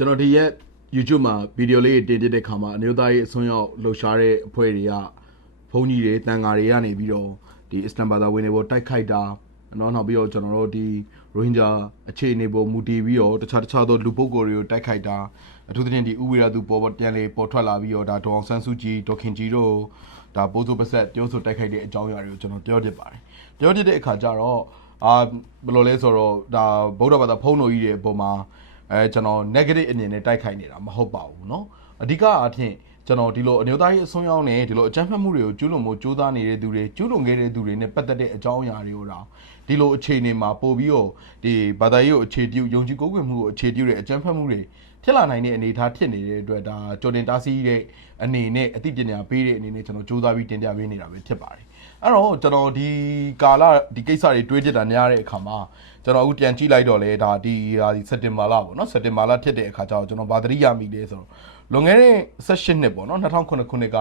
ကျွန်တော်ဒီရက် YouTube မှာဗီဒီယိုလေးတွေတင်ပြတဲ့ခါမှာအမျိုးသားရေးအစွန်းရောက်လှုပ်ရှားတဲ့အဖွဲ့တွေကဘုန်းကြီးတွေတန်ဃာတွေကနေပြီးတော့ဒီအစ္စလမ်ဘာသာဝင်တွေပေါ်တိုက်ခိုက်တာနော်နောက်ပြီးတော့ကျွန်တော်တို့ဒီရိုဟင်ဂျာအခြေအနေပေါ်မူတည်ပြီးတော့တခြားတခြားသောလူပုဂ္ဂိုလ်တွေကိုတိုက်ခိုက်တာအထူးသဖြင့်ဒီဥဝိရသူပေါ်ပေါ်ပြန်လေပေါ်ထွက်လာပြီးတော့ဒါဒေါအောင်ဆန်းစုကြည်ဒေါခင်ကြီးတို့ဒါပိုးစိုးပဆက်တိုးဆိုတိုက်ခိုက်တဲ့အကြောင်းအရာတွေကိုကျွန်တော်ပြောပြပါတယ်ပြောပြတဲ့အခါကျတော့အာဘယ်လိုလဲဆိုတော့ဒါဗုဒ္ဓဘာသာဖုံးတော်ကြီးတွေအပေါ်မှာ အဲကျွန်တော် negative အမြင်နဲ့တိုက်ခိုက်နေတာမဟုတ်ပါဘူးเนาะအဓိကအားဖြင့်ကျွန်တော်ဒီလိုအမျိုးသားရေးအစွန်းရောက်နေဒီလိုအကြမ်းဖက်မှုတွေကိုကျူးလွန်မှုစူးစမ်းနေတဲ့သူတွေကျူးလွန်ခဲ့တဲ့သူတွေနဲ့ပတ်သက်တဲ့အကြောင်းအရာတွေကိုတော့ဒီလိုအခြေအနေမှာပို့ပြီးတော့ဒီဘာသာရေးကိုအခြေပြုယုံကြည်ကိုးကွယ်မှုကိုအခြေပြုတဲ့အကြမ်းဖက်မှုတွေဖြစ်လာနိုင်တဲ့အနေအထားဖြစ်နေတဲ့အတွက်ဒါကြော်တင်တားဆီးတဲ့အနေနဲ့အသိပညာပေးတဲ့အနေနဲ့ကျွန်တော်စူးစမ်းပြီးတင်ပြပေးနေတာပဲဖြစ်ပါတယ်အဲ့တော့ကျွန်တော်ဒီကာလဒီကိစ္စတွေတွေးကြည့်တာများတဲ့အခါမှာ ကျွန်တော်အခုပြန်ကြည့်လိုက်တော့လေဒါဒီဟာဒီစက်တင်ဘာလပေါ့နော်စက်တင်ဘာလဖြစ်တဲ့အခါကျတော့ကျွန်တော်ဗာသတိရမိတယ်ဆိုတော့လွန်ခဲ့တဲ့18နှစ်ပေါ့နော်2009ခုနှစ်က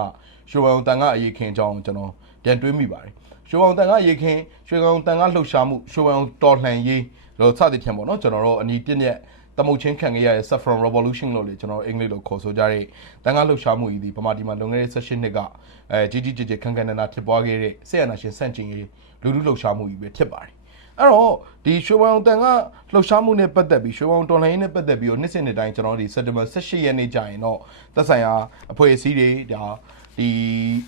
ရွှေဘောင်တန်ကအရေးခင်အကြောင်းကျွန်တော်ပြန်တွေးမိပါတယ်ရွှေဘောင်တန်ကအရေးခင်ရွှေဘောင်တန်ကလှုပ်ရှားမှုရွှေဘောင်တော်လှန်ရေးလို့စသည်ဖြင့်ပေါ့နော်ကျွန်တော်တို့အနီးပြည့်ညက်တမုတ်ချင်းခံခဲ့ရတဲ့ Saffron Revolution လို့လေကျွန်တော်အင်္ဂလိပ်လိုခေါ်ဆိုကြတဲ့တန်ခါလှုပ်ရှားမှုကြီးဒီဗမာပြည်မှာလွန်ခဲ့တဲ့18နှစ်ကအဲကြီးကြီးကျယ်ကျယ်ခန်းခန်းနာနာဖြစ်ပွားခဲ့တဲ့ဆေးရနာရှင်စန့်ကျင်ရေးလူလူလှုပ်ရှားမှုကြီးပဲဖြစ်ပါတယ် အဲ့တော့ဒီရွှေဝေါင်တန်ကလှုပ်ရှားမှုနဲ့ပတ်သက်ပြီးရွှေဝေါင်တော်လှန်ရေးနဲ့ပတ်သက်ပြီးတော့နှစ်စဉ်နှစ်တိုင်းကျွန်တော်တို့ဒီစက်တင်ဘာ18ရက်နေ့ကြာရင်တော့သက်ဆိုင်ရာအဖွဲ့အစည်းတွေဒါဒီ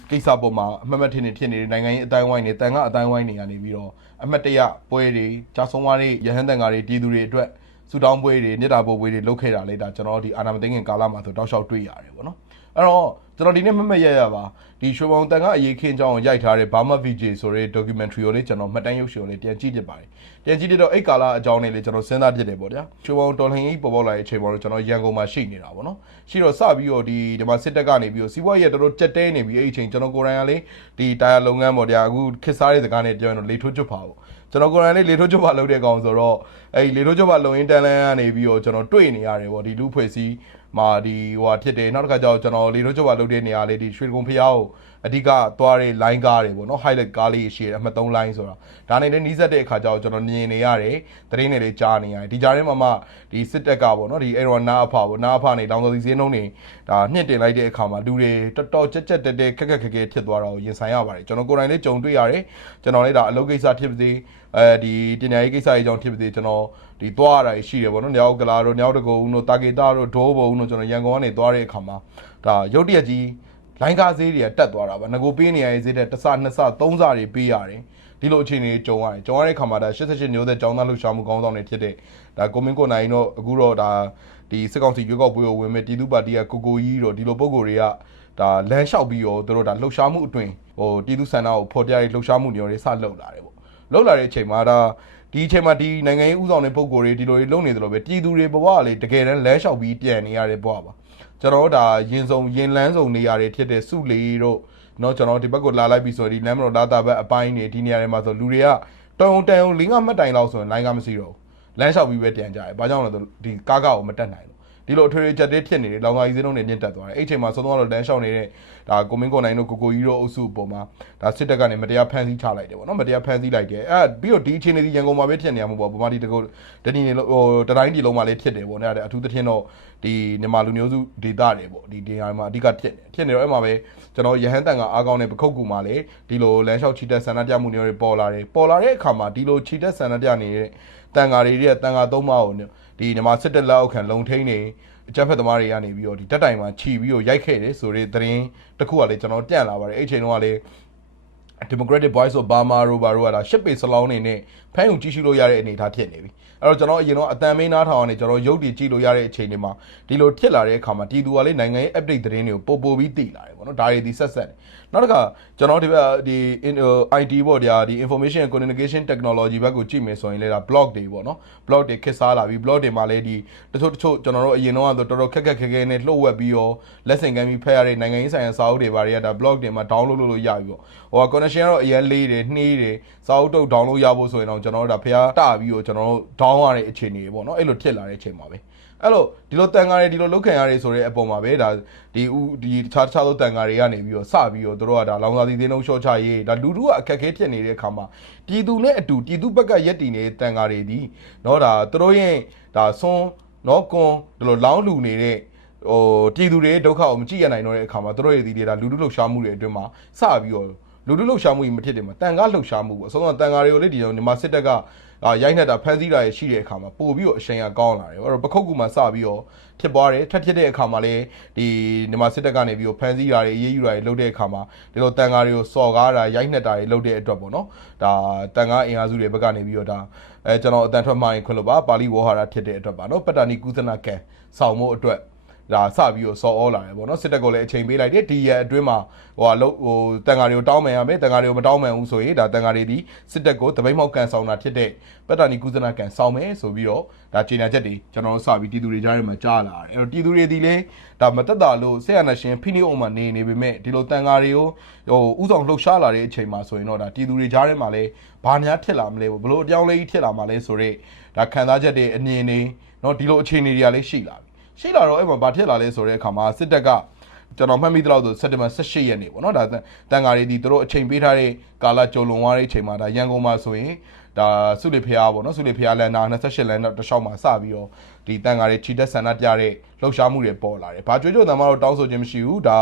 ကိစ္စပေါ်မှာအမှတ်မှတ်ထင်နေဖြစ်နေတဲ့နိုင်ငံရေးအတိုင်းဝိုင်းတွေတန်ကအတိုင်းဝိုင်းတွေကနေပြီးတော့အမှတ်တရပွဲတွေကြာဆုံးသွားတဲ့ရဟန်းတန်ဃာတွေပြည်သူတွေအတွက်ဆူတောင်းပွဲတွေမြေတားပွဲပွဲတွေလုပ်ခဲ့တာလေဒါကျွန်တော်ဒီအာနာမသိငင်ကာလမှာဆိုတောက်လျှောက်တွေ့ရတယ်ပေါ့နော်အဲ့တော့ ကျွန်တော်ဒီနေ့မမတ်ရရပါဒီရွှေပေါင်တန်ကအရေးခင်းအကြောင်းကိုရိုက်ထားတဲ့ Burma VJ ဆိုတဲ့ documentary ကိုလေးကျွန်တော်မှတ်တမ်းရုပ်ရှင်ကိုလေးပြန်ကြည့်ပြပါတယ်ပြန်ကြည့်တဲ့တော့အဲ့ကာလအကြောင်းလေးလေးကျွန်တော်စဉ်းစားပြတယ်ပေါ့ဗျာရွှေပေါင်တော်လှန်ရေးပေါ်ပေါက်လာတဲ့အချိန်မှာတော့ကျွန်တော်ရန်ကုန်မှာရှိနေတာပေါ့နော်ရှိတော့စပြီးတော့ဒီဒီမှာစစ်တပ်ကနေပြီးတော့စီးပွားရေးတော်တော်ကြက်တဲနေပြီးအဲ့ဒီအချိန်ကျွန်တော်ကိုယ်တိုင်ကလေဒီတာယာလုပ်ငန်းပေါ့ဗျာအခုခစ်စားတဲ့စကားနဲ့ပြောရင်တော့လေထိုးချွတ်ပါပေါ့ကျွန်တော်ကိုယ်တိုင်လေးလေထိုးချွတ်ပါလုပ်တဲ့ကောင်ဆိုတော့အဲ့ဒီလေထိုးချွတ်ပါလုံရင်းတန်လန်းကနေပြီးတော့ကျွန်တော်တွေ့နေရတယ်ပေါ့ဒီလူဖွဲ့စည်း မှာဒီဟိုဟာဖြစ်တယ်နောက်တစ်ခါကျတော့ကျွန်တော်လေထိုးချွတ်ပါလုပ်တဲ့နေရာလေးဒီရွှေကုံဖျားကိုအဓိကသွားတဲ့ line ကားတွေပေါ့နော် highlight ကားလေးရှိတယ်အမှတ်3 line ဆိုတာဒါနဲ့လည်းနီးစပ်တဲ့အခါကျတော့ကျွန်တော်မြင်နေရတယ်သတင်းတွေလေးကြားနေရတယ်ဒီကြားထဲမှာမှဒီစစ်တပ်ကပေါ့နော်ဒီအဲ့တော့နားအဖပေါ့နားအဖနေလောင်တော်စီစင်းနှုံးနေဒါညှင့်တင်လိုက်တဲ့အခါမှာလူတွေတော်တော်ကြက်ကြက်တက်တက်ခက်ခက်ခက်ခဲဖြစ်သွားတာကိုရင်ဆိုင်ရပါတယ်ကျွန်တော်ကိုယ်တိုင်လေးကြုံတွေ့ရတယ်ကျွန်တော်လည်းဒါအလုပ်ကိစ္စဖြစ်ပါစေ အဲဒီပညာရေးကိစ္စရေးကြောင့်ဖြစ်ပါစေကျွန်တော်ဒီသွားရတာရှိတယ်ပေါ့နော်ညောက်ကလာတို့ညောက်တကုံတို့တာဂေတာတို့ဒိုးဘုံတို့ကျွန်တော်ရန်ကုန်ကနေသွားတဲ့အခါမှာဒါရုတ်တရက်ကြီးလိုင်းကားဈေးတွေကတက်သွားတာပါငကိုပေးနေရတဲ့ဈေးတဲ့တစ်ဆနှစ်ဆသုံးဆတွေပေးရတယ်ဒီလိုအခြေအနေကြုံရတယ်ကြုံရတဲ့ခါမှာဒါ88မျိုးသက်ចောင်းသားလှူရှာမှုကောင်းဆောင်တွေဖြစ်တဲ့ဒါကိုမင်းကိုနိုင်တော့အခုတော့ဒါဒီစစ်ကောင်စီရွေးကောက်ပွဲကိုဝင်မဲ့ပြည်သူ့ပါတီကကိုကိုကြီးတော့ဒီလိုပုံကိုယ်တွေကဒါလမ်းလျှောက်ပြီးတော့တို့ဒါလှူရှာမှုအတွင်ဟိုပြည်သူ့ဆန္ဒကိုဖော်ပြရေးလှူရှာမှုမျိုးတွေစလှုပ်လာတယ်ပေါ့ လှုပ်လာတဲ့အချိန်မှာဒါဒီအချိန်မှာဒီနိုင်ငံရေးဥဆောင်တဲ့ပုံကိုယ်တွေဒီလိုတွေလုပ်နေသလိုပဲပြည်သူတွေဘဝကလေတကယ်တမ်းလမ်းလျှောက်ပြီးပြန်နေရတဲ့ဘဝပါကျွန်တော်တို့ဒါရင်စုံရင်လန်းစုံနေရာတွေဖြစ်တဲ့စုလီတို့เนาะကျွန်တော်ဒီဘက်ကိုလာလိုက်ပြီဆိုတော့ဒီလမ်းမတော်လာတာဘက်အပိုင်းနေဒီနေရာတွေမှာဆိုလူတွေကတုံတန်ုံလေးငါမှတ်တိုင်လောက်ဆိုရင်လိုင်းကမရှိတော့ဘူးလမ်းလျှောက်ပြီးပဲပြန်ကြတယ်ဘာကြောင့်လဲဆိုဒီကားကောက်ကိုမတက်နိုင်လို့ ဒီလိုအထွေထွေချက်တွေဖြစ်နေတယ်လောင်ကာကြီးစင်းလုံးတွေမြင့်တက်သွားတယ်အဲ့ချိန်မှာသုံးတော့လမ်းလျှောက်နေတဲ့ဒါကိုမင်းကိုနိုင်တို့ကိုကိုကြီးတို့အုပ်စုပုံမှာဒါစစ်တပ်ကနေမတရားဖမ်းဆီးချလိုက်တယ်ပေါ့နော်မတရားဖမ်းဆီးလိုက်တယ်အဲ့ပြီးတော့ဒီအခြေအနေဒီရန်ကုန်မှာပဲဖြစ်နေရမှာပေါ့ဗမာပြည်တကုတ်တတိနေဟိုတတိုင်းဒီလုံးမှာလေးဖြစ်တယ်ပေါ့နော်အဲ့အထူးသဖြင့်တော့ဒီမြန်မာလူမျိုးစုဒေသတွေပေါ့ဒီနေရာမှာအဓိကဖြစ်နေဖြစ်နေတော့အဲ့မှာပဲကျွန်တော်ရဟန်းတန်ကအားကောင်းတဲ့ပခုတ်ကူမှာလေဒီလိုလမ်းလျှောက်ချီတက်ဆန္ဒပြမှုတွေပေါ်လာတယ်ပေါ်လာတဲ့အခါမှာဒီလိုချီတက်ဆန္ဒပြနေတဲ့တန်ဃာတွေရဲ့တန်ဃာသုံးပါးကို ဒီမြန်မာစစ်တပ်လက်အောက်ခံလုံထိန်နေအကြမ်းဖက်သမားတွေကနေပြီးတော့ဒီတက်တိုင်မှာခြီပြီးတော့ရိုက်ခဲ့တယ်ဆိုတဲ့သတင်းတစ်ခုကလည်းကျွန်တော်တန့်လာပါတယ်အဲ့ချိန်တုန်းကလည်း Democratic Voice of Burma တို့ဘာတို့ကဒါရှစ်ပေစလောင်းနေနဲ့ဖမ်းယူကြည့်ရှုလို့ရတဲ့အနေအထားဖြစ်နေပြီအဲ့တော့ကျွန်တော်အရင်တော့အတန်မင်းနားထောင်ကနေကျွန်တော်ရုပ်တည်ကြည့်လို့ရတဲ့အချိန်တွေမှာဒီလိုဖြစ်လာတဲ့အခါမှာတီသူကလေးနိုင်ငံရေး update သတင်းတွေကိုပို့ပို့ပြီးသိလာတယ်ပေါ့နော်ဒါတွေဒီဆက်ဆက် နောက်တစ်ခါကျွန်တော်ဒီဘက်ဒီ IT ပေါ့ဗျာဒီ information and communication technology ဘက်ကိုကြည့်မယ်ဆိုရင်လည်းဒါ blog တွေပေါ့နော် blog တွေခက်စားလာပြီ blog တွေမှာလည်းဒီတချို့တချို့ကျွန်တော်တို့အရင်တော့တော်တော်ခက်ခက်ခဲခဲနဲ့လှုပ်ဝက်ပြီးရောလက်ဆင့်ကမ်းပြီးဖတ်ရတဲ့နိုင်ငံရေးဆိုင်ရာစာအုပ်တွေဘာတွေကဒါ blog တွေမှာ download လုပ်လို့ရပြီပေါ့ဟို connection ကတော့အရင်လေးတယ်နှေးတယ်စာအုပ်တုပ် download ရဖို့ဆိုရင်တော့ကျွန်တော်တို့ဒါဖះတပြီးတော့ကျွန်တော်တို့ down ရတဲ့အခြေအနေပေါ့နော်အဲ့လိုဖြစ်လာတဲ့အချိန်မှာပဲ အဲ့လိုဒီလိုတန်ကားတွေဒီလိုလုတ်ခံရတယ်ဆိုတဲ့အပေါ်မှာပဲဒါဒီဦးဒီတခြားတခြားသောတန်ကားတွေကနေပြီးတော့စပြီးတော့တို့ကဒါလောင်စာသီးသင်းလုံးရှော့ချရေးဒါလူလူကအခက်အခဲဖြစ်နေတဲ့အခါမှာပြည်သူနဲ့အတူပြည်သူဘက်ကရက်တည်နေတဲ့တန်ကားတွေဒီเนาะဒါတို့ရဲ့ဒါဆွန်း နော်ကွန်ဒီလိုလောင်းလူနေတဲ့ဟိုပြည်သူတွေဒုက္ခကိုမကြည့်ရနိုင်တော့တဲ့အခါမှာတို့ရဲ့ဒီဒေတာလူလူလှုပ်ရှားမှုတွေအတွင်းမှာစပြီးတော့လူလူလှုပ်ရှားမှုကြီးမဖြစ်တယ်မှာတန်ကားလှုပ်ရှားမှုပေါ့အဆုံးတော့တန်ကားတွေကိုလေဒီမြန်မာစစ်တပ်ကအာ ရိုက်နှက်တာဖမ်းဆီးတာရရှိတဲ့အခါမှာပို့ပြီးတော့အရှိန်ကကောင်းလာတယ်အဲ့တော့ပခုတ်ကူမှာစပြီးတော့ဖြစ်ပွားတယ်ထပ်ဖြစ်တဲ့အခါမှာလည်းဒီမြန်မာစစ်တပ်ကနေပြီးတော့ဖမ်းဆီးတာတွေအေးအေးယူတာတွေလုပ်တဲ့အခါမှာဒီလိုတန်ကားတွေကိုစော်ကားတာရိုက်နှက်တာတွေလုပ်တဲ့အတွက်ပေါ့နော်ဒါတန်ကားအင်အားစုတွေဘက်ကနေပြီးတော့ဒါအဲကျွန်တော်အတန်ထွက်မှရင်ခွင့်လို့ပါပါဠိဝေါ်ဟာရဖြစ်တဲ့အတွက်ပါနော်ပတ္တာနီကုသနာကံဆောင်မှုအတွက် ဒါစပြီးတော့စော်ဩလာတယ်ပေါ့နော်စစ်တပ်ကလည်းအချိန်ပေးလိုက်တယ်ဒီရက်အတွင်းမှာဟိုဟာလို့ဟိုတန်ဃာတွေကိုတောင်းမယ်ရမယ်တန်ဃာတွေကိုမတောင်းမယ်ဘူးဆိုရင်ဒါတန်ဃာတွေဒီစစ်တပ်ကိုတပိတ်မောက်ကန်ဆောင်တာဖြစ်တဲ့ပတ္တာနီကုသနာကန်ဆောင်မယ်ဆိုပြီးတော့ဒါကြေညာချက်တွေကျွန်တော်တို့စပြီးပြည်သူတွေကြားထဲမှာကြားလာတယ်အဲ့တော့ပြည်သူတွေဒီလေဒါမတက်တာလို့ဆက်ရနာရှင်ဖိနေအောင်မှာနေနေပေမဲ့ဒီလိုတန်ဃာတွေကိုဟိုဥဆောင်လှုပ်ရှားလာတဲ့အချိန်မှာဆိုရင်တော့ဒါပြည်သူတွေကြားထဲမှာလည်းဘာများထစ်လာမလဲဘလို့အကြောင်းလေးကြီးထစ်လာမှာလဲဆိုတော့ဒါခံစားချက်တွေအမြင်တွေเนาะဒီလိုအခြေအနေတွေကလည်းရှိလာပြီ ရှိလာတော့အဲ့မှာဘာထစ်လာလဲဆိုတဲ့အခါမှာစစ်တပ်ကကျွန်တော်မှတ်မိသလောက်ဆိုစက်တင်ဘာ18ရက်နေ့ပေါ့နော်ဒါတန်ဃာတွေဒီသူတို့အချိန်ပေးထားတဲ့ကာလကြုံလွန်သွားတဲ့အချိန်မှာဒါရန်ကုန်မှာဆိုရင်ဒါစုလီဖျားပေါ့နော်စုလီဖျားလန်နာ28လန်တော့တစ်လျှောက်မှာစပြီးတော့ဒီတန်ဃာတွေခြိတက်ဆန္ဒပြတဲ့လှုပ်ရှားမှုတွေပေါ်လာတယ်။ဘာကြွေးကြွတမ်းမတော့တောင်းဆိုခြင်းမရှိဘူး။ဒါ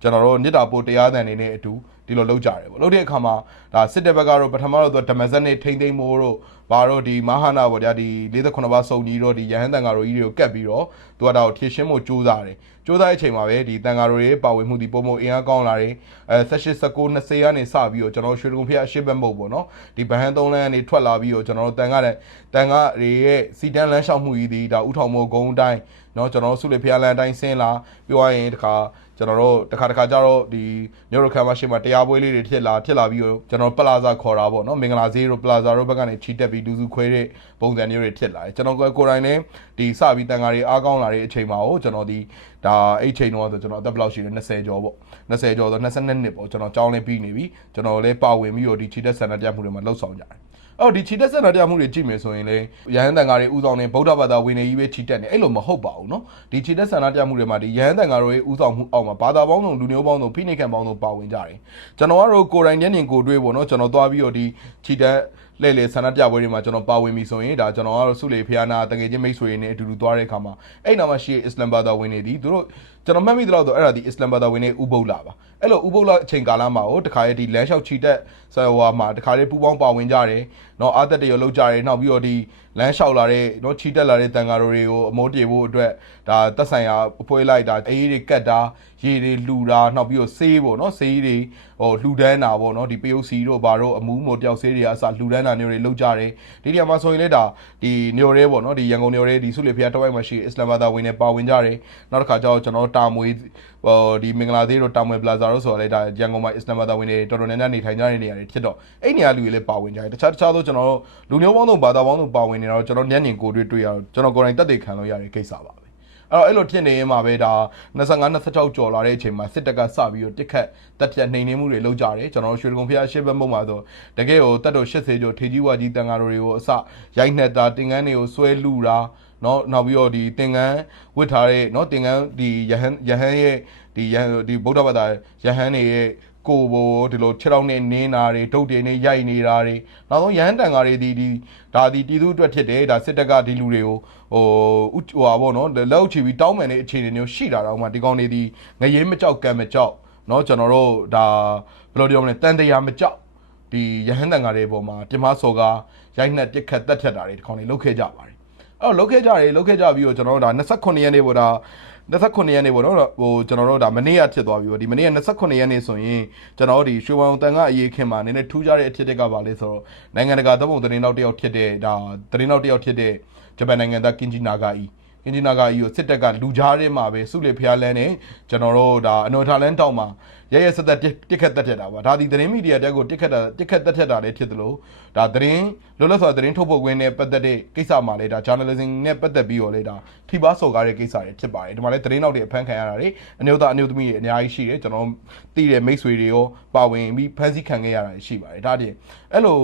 ကျွန်တော်တို့မြစ်တာပို့တရားတန်နေနဲ့အတူ ဒီလိုလုပ်ကြတယ်ပေါ့လုပ်တဲ့အခါမှာဒါစစ်တပ်ဘက်ကတော့ပထမတော့သူကဓမဇက်နဲ့ထိမ့်သိမ့်မိုးတို့ဘာတို့ဒီမဟာနာပေါ့ဗျာဒီ48ပါစုံကြီးတို့ဒီရဟန်းတန်ဃာတို့ကြီးတွေကိုကတ်ပြီးတော့သူကဒါကိုထေရှင်းဖို့ကြိုးစားတယ်ကြိုးစားတဲ့အချိန်မှာပဲဒီတန်ဃာတို့ရဲ့ပါဝင်မှုဒီပုံပုံအင်အားကောင်းလာတယ်အဲ16 19 20ကနေစပြီးတော့ကျွန်တော်ရွှေတုံဖျက်အရှိဘက်မဟုတ်ပေါ့နော်ဒီဗဟန်သုံးလမ်းကနေထွက်လာပြီးတော့ကျွန်တော်တို့တန်ဃာတဲ့တန်ဃာတွေရဲ့စီတန်းလမ်းလျှောက်မှုကြီးဒီဒါဥထောင်မိုးဂုံးတိုင်းနော်ကျွန်တော်တို့ဆုလေဖျက်လမ်းတိုင်းဆင်းလာပြောရရင်တခါ ကျွန်တော်တို့တခါတခါကျတော့ဒီမြို့ရခမ်းမရှိမှာတရားပွဲလေးတွေထစ်လာထစ်လာပြီးတော့ကျွန်တော်ပလာဇာခေါ်တာပေါ့နော်မင်္ဂလာဈေးတို့ပလာဇာတို့ဘက်ကနေချီတက်ပြီးဒူးစုခွဲတဲ့ပုံစံမျိုးတွေထစ်လာတယ်ကျွန်တော်ကိုယ်ကိုယ်တိုင်လည်းဒီစပြီးတန်ဃာတွေအားကောင်းလာတဲ့အချိန်မှာဟိုကျွန်တော်ဒီဒါအဲ့ချိန်တော့ဆိုကျွန်တော်အသက်ဘယ်လောက်ရှိလဲ20ကျော်ပေါ့20ကျော်ဆို22နှစ်ပေါ့ကျွန်တော်ကြောင်းလင်းပြီးနေပြီကျွန်တော်လည်းပါဝင်ပြီးတော့ဒီချီတက်ဆန္ဒပြမှုတွေမှာလှုပ်ဆောင်ကြတယ် အော်ဒီချီတက်ဆက်နာတရားမှုတွေကြည့်မယ်ဆိုရင်လေရဟန်းတန်ဃာတွေဥဆောင်နေဗုဒ္ဓဘာသာဝင်နေကြီးပဲချီတက်နေအဲ့လိုမဟုတ်ပါဘူးเนาะဒီချီတက်ဆန္ဒတရားမှုတွေမှာဒီရဟန်းတန်ဃာတွေဥဆောင်မှုအောက်မှာဘာသာပေါင်းစုံလူမျိုးပေါင်းစုံဖိနှိပ်ခံပေါင်းစုံပါဝင်ကြတယ်ကျွန်တော်ကတော့ကိုယ်တိုင်ညနေကိုတွေးပေါ့เนาะကျွန်တော်သွားပြီးတော့ဒီချီတက်လဲလေဆန္ဒပြပွဲတွေမှာကျွန်တော်ပါဝင်ပြီဆိုရင်ဒါကျွန်တော်ကတော့စုလေဖျားနာတငယ်ချင်းမိတ်ဆွေတွေနဲ့အတူတူသွားတဲ့အခါမှာအဲ့နောက်မှာရှိအစ္စလမ်ဘာသာဝင်တွေဒီသူတို့ကျွန်တော်မှတ်မိသလောက်တော့အဲ့ဒါဒီအစ္စလမ်ဘာသာဝင်တွေဥပုပ်လာပါ အဲ့လိုဥပုပ်လာအချိန်ကာလမှာဟိုတခါရဲ့ဒီလမ်းလျှောက်ချီတက်ဆယ်ဟိုမှာတခါလေးပူပေါင်းပါဝင်ကြတယ်เนาะအာသက်တရလောက်ကြတယ်နောက်ပြီးတော့ဒီ လမ်းလျှောက်လာတဲ့နော်ချီတက်လာတဲ့တန်ဃာတို့တွေကိုအမိုးပြေဖို့အတွက်ဒါသက်ဆိုင်ရာအဖွဲ့လိုက်တာအေးအေးတွေကတ်တာရေတွေလှူတာနောက်ပြီးတော့ဆေးပေါ့နော်ဆေးတွေဟိုလှူဒန်းတာပေါ့နော်ဒီပယုတ်စီတို့ဘာတို့အမူးမော်ပျောက်ဆေးတွေအစလှူဒန်းတာမျိုးတွေလုပ်ကြတယ်ဒီနေရာမှာဆိုရင်လည်းဒါဒီမျိုးရဲပေါ့နော်ဒီရန်ကုန်မျိုးရဲဒီဆုလီဖျားတစ်ဝိုက်မှာရှိအစ္စလာမ်ဘာသာဝင်တွေပါဝင်ကြတယ်နောက်တစ်ခါကျတော့ကျွန်တော်တာမွေဟိုဒီမင်္ဂလာသေးတို့တာမွေပလာဇာတို့ဆိုတော့လည်းဒါရန်ကုန်မှာအစ္စလာမ်ဘာသာဝင်တွေတော်တော်များများနေထိုင်ကြတဲ့နေရာတွေဖြစ်တော့အဲ့နေရာလူတွေလည်းပါဝင်ကြတယ်တခြားတခြားသောကျွန်တော်တို့လူမျိုးပေါင်းစုံဘာသာပေါင်းစုံပါဝင်နေတော့ကျွန်တော်ညံ့ညင်ကိုတွေ့တွေ့ရတော့ကျွန်တော်ကိုယ်တိုင်တက်သေးခံလို့ရတဲ့ကိစ္စပါပဲအဲ့တော့အဲ့လိုဖြစ်နေရင်မှာပဲဒါ25 26ကျော်လာတဲ့အချိန်မှာစစ်တပ်ကစပြီးတော့တစ်ခတ်တက်ပြတ်နှိမ်နှင်းမှုတွေလုပ်ကြတယ်ကျွန်တော်တို့ရွှေကုံဖျားရှစ်ဘက်မုံမှာဆိုတကယ်ကိုတက်တော်80ကျော်ထေကြီးဝါကြီးတန်ဃာတော်တွေကိုအစရိုက်နှက်တာတင်ကန်းတွေကိုဆွဲလူတာเนาะနောက်ပြီးတော့ဒီတင်ကန်းဝစ်ထားတဲ့เนาะတင်ကန်းဒီယဟန်ယဟန်ရဲ့ဒီယဟန်ဒီဗုဒ္ဓဘာသာယဟန်တွေရဲ့ ကိုဘိုဒီလိုခြေထောက်နဲ့နင်းတာတွေဒုတ်တင်နဲ့ရိုက်နေတာတွေနောက်ဆုံးရဟန်းတန်ဃာတွေဒီဒီဒါဒီတီးသူအတွက်ဖြစ်တယ်ဒါစစ်တပ်ကဒီလူတွေကိုဟိုဟိုဟာပေါ့နော်လက်အုပ်ချပြီးတောင်းပန်တဲ့အခြေအနေမျိုးရှိတာတော့မှဒီကောင်တွေဒီငရဲမကြောက်ကံမကြောက်เนาะကျွန်တော်တို့ဒါဘယ်လိုပြောမလဲတန်တရားမကြောက်ဒီရဟန်းတန်ဃာတွေပေါ်မှာပြမစော်ကရိုက်နှက်တစ်ခတ်တက်ထက်တာတွေဒီကောင်တွေလုပ်ခဲ့ကြပါတယ်အဲ့တော့လုပ်ခဲ့ကြတယ်လုပ်ခဲ့ကြပြီးတော့ကျွန်တော်တို့ဒါ28ရက်နေ့ပေါ်ဒါ 29ရက်နေ့ပေါ့နော်ဟိုကျွန်တော်တို့ဒါမနေ့ကဖြစ်သွားပြီပေါ့ဒီမနေ့က29ရက်နေ့ဆိုရင်ကျွန်တော်တို့ဒီရွှေဝံတန်ကအရေးခင်မှာနည်းနည်းထူးခြားတဲ့အဖြစ်တွေကပါလဲဆိုတော့နိုင်ငံတကာသဘုံသတင်းနောက်တစ်ယောက်ဖြစ်တဲ့ဒါသတင်းနောက်တစ်ယောက်ဖြစ်တဲ့ဂျပန်နိုင်ငံသားကင်ဂျီနာဂါအီ ကင်ဂျီနာဂါအီကိုစစ်တပ်ကလူကြားထဲမှာပဲစုလေဖျားလန်းနဲ့ကျွန်တော်တို့ဒါအနော်ထာလန်းတောက်မှာရရဆက်သက်တစ်ခက်တက်ထက်တာပါဒါဒီသတင်းမီဒီယာတက်ကိုတစ်ခက်တာတစ်ခက်တက်ထက်တာလည်းဖြစ်သလိုဒါသတင်းလွတ်လပ်စွာသတင်းထုတ်ဖော်ခွင့်နဲ့ပတ်သက်တဲ့ကိစ္စမှာလည်းဒါ journalism နဲ့ပတ်သက်ပြီးတော့လည်းဒါထိပါစော်ကားတဲ့ကိစ္စတွေဖြစ်ပါတယ်ဒီမှာလည်းသတင်းနောက်တွေအဖမ်းခံရတာတွေအမျိုးသားအမျိုးသမီးတွေအများကြီးရှိတယ်ကျွန်တော်သိတဲ့မိတ်ဆွေတွေရောပါဝင်ပြီးဖမ်းဆီးခံခဲ့ရတာရှိပါတယ်ဒါတည်းအဲ့လို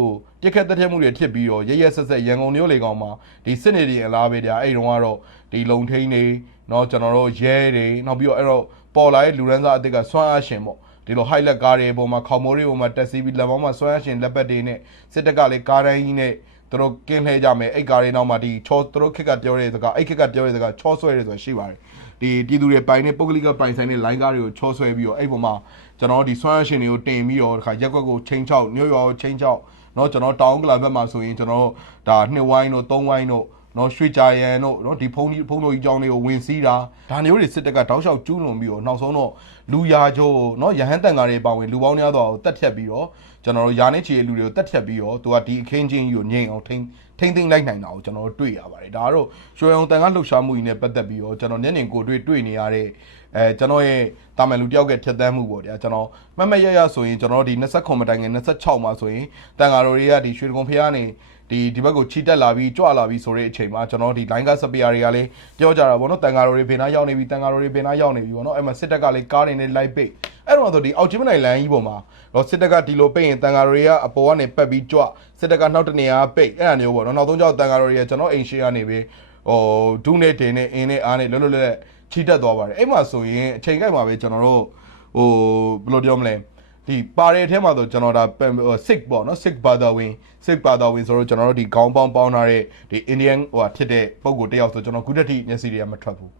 တစ်ခက်တက်ထက်မှုတွေဖြစ်ပြီးတော့ရရဆက်ဆက်ရန်ကုန်မြို့လေကောင်မှာဒီစစ်နေတွေအလားပဲဒါအဲ့တုန်းကတော့ဒီလုံထိန်တွေเนาะကျွန်တော်တို့ရဲတွေနောက်ပြီးတော့အဲ့တော့ပေါ်လာတဲ့လူရန်စားအစ်စ်ကစွမ်းအားရှင်ပေါ့ဒီလို high လက်ကားတွေပုံမှာခေါမိုးတွေပုံမှာတက်စီပြီးလက်ပေါင်းမှာဆွဲရရှင်လက်ပတ်တွေနဲ့စစ်တပ်ကလည်းကားတိုင်းကြီးနဲ့သူ သူတို့ကင်းလှဲကြမယ်အိတ်ကာတွေနောက်မှာဒီချောသူတို့ခက်ကပြောတဲ့စကားအိတ်ခက်ကပြောတဲ့စကားချောဆွဲတယ်ဆိုတာရှိပါတယ်ဒီပြည်သူတွေပိုင်တဲ့ပုဂ္ဂလိကပိုင်ဆိုင်တဲ့ line ကားတွေကိုချောဆွဲပြီးတော့အဲ့ပေါ်မှာကျွန်တော်တို့ဒီဆွမ်းရှင်တွေကိုတင်ပြီးတော့ဒီခါရက်ကွက်ကိုချင်းချောက်မြို့ရွာကိုချင်းချောက် เนาะကျွန်တော်တောင်းကလာဘက်မှာဆိုရင်ကျွန်တော်တို့ဒါနှစ်ဝိုင်းတို့သုံးဝိုင်းတို့နော်ရွှေကြရန်တို့နော်ဒီဖုန်းကြီးဖုန်းတော်ကြီးကြောင်းတွေကိုဝင်စီးတာဒါမျိုးတွေစစ်တပ်ကတောက်လျှောက်ကျူးလွန်ပြီးတော့နောက်ဆုံးတော့လူရာချိုးနော်ရဟန်းတန်ဃာတွေပါဝင်လူပေါင်းများစွာကိုတတ်ဖြတ်ပြီးတော့ကျွန်တော်တို့ယာနေချီရဲ့လူတွေကိုတတ်ဖြတ်ပြီးတော့သူကဒီအခင်းချင်းကြီးကိုငြိမ်အောင်ထိန်းထိန်းသိမ်းလိုက်နိုင်တာကိုကျွန်တော်တို့တွေ့ရပါတယ်ဒါကတော့ရွှေအောင်တန်ကလှုပ်ရှားမှုကြီးနဲ့ပတ်သက်ပြီးတော့ကျွန်တော်ညနေကိုတွေ့တွေ့နေရတဲ့ အဲကျွန်တော်ရဲ့တာမန်လူတယောက်ကထက်သန်းမှုပေါ့ဗျာကျွန်တော်မတ်မတ်ရရဆိုရင်ကျွန်တော်ဒီ29မတိုင်ငယ်26မှာဆိုရင်တန်ဃာတော်တွေကဒီရွှေကုံဖျားနေဒီဒီဘက်ကိုချီတက်လာပြီးကြွလာပြီးဆိုတဲ့အချိန်မှာကျွန်တော်ဒီ line ကစပီယာတွေကလည်းပြောကြတာပေါ့နော်တန်ဃာတော်တွေဘယ်နာရောက်နေပြီတန်ဃာတော်တွေဘယ်နာရောက်နေပြီပေါ့နော်အဲ့မှာစစ်တပ်ကလည်းကားတွေနဲ့လိုက်ပိတ်အဲ့တော့ဆိုဒီအောက်ချင်းမနိုင်လမ်းကြီးပေါ်မှာတော့စစ်တပ်ကဒီလိုပိတ်ရင်တန်ဃာတော်တွေကအပေါ်ကနေပတ်ပြီးကြွစစ်တပ်ကနောက်တနေရာပိတ်အဲ့ဒါမျိုးပေါ့နော်နောက်ဆုံးကြောက်တန်ဃာတော်တွေကကျွန်တော်အိမ်ရှိကနေပြီးဟိုဒုနဲ့တင်နဲ့အင်းနဲ့အားနဲ့လွတ်လွတ်လပ်လပ် ချီတက်သွားပါတယ်အဲ့မှာဆိုရင်အချိန်ကိုက်မှာပဲကျွန်တော်တို့ဟိုဘယ်လိုပြောမလဲဒီပါတဲ့အထဲမှာဆိုကျွန်တော်ဒါ sick ပေါ့နော် sick ဘာသာဝင် sick ဘာသာဝင်ဆိုတော့ကျွန်တော်တို့ဒီခေါင်းပေါင်းပေါင်းထားတဲ့ဒီ Indian ဟိုဟာဖြစ်တဲ့ပုံကိုတယောက်ဆိုကျွန်တော်ခုတက်တိမျက်စိတွေကမထွက်ဘူး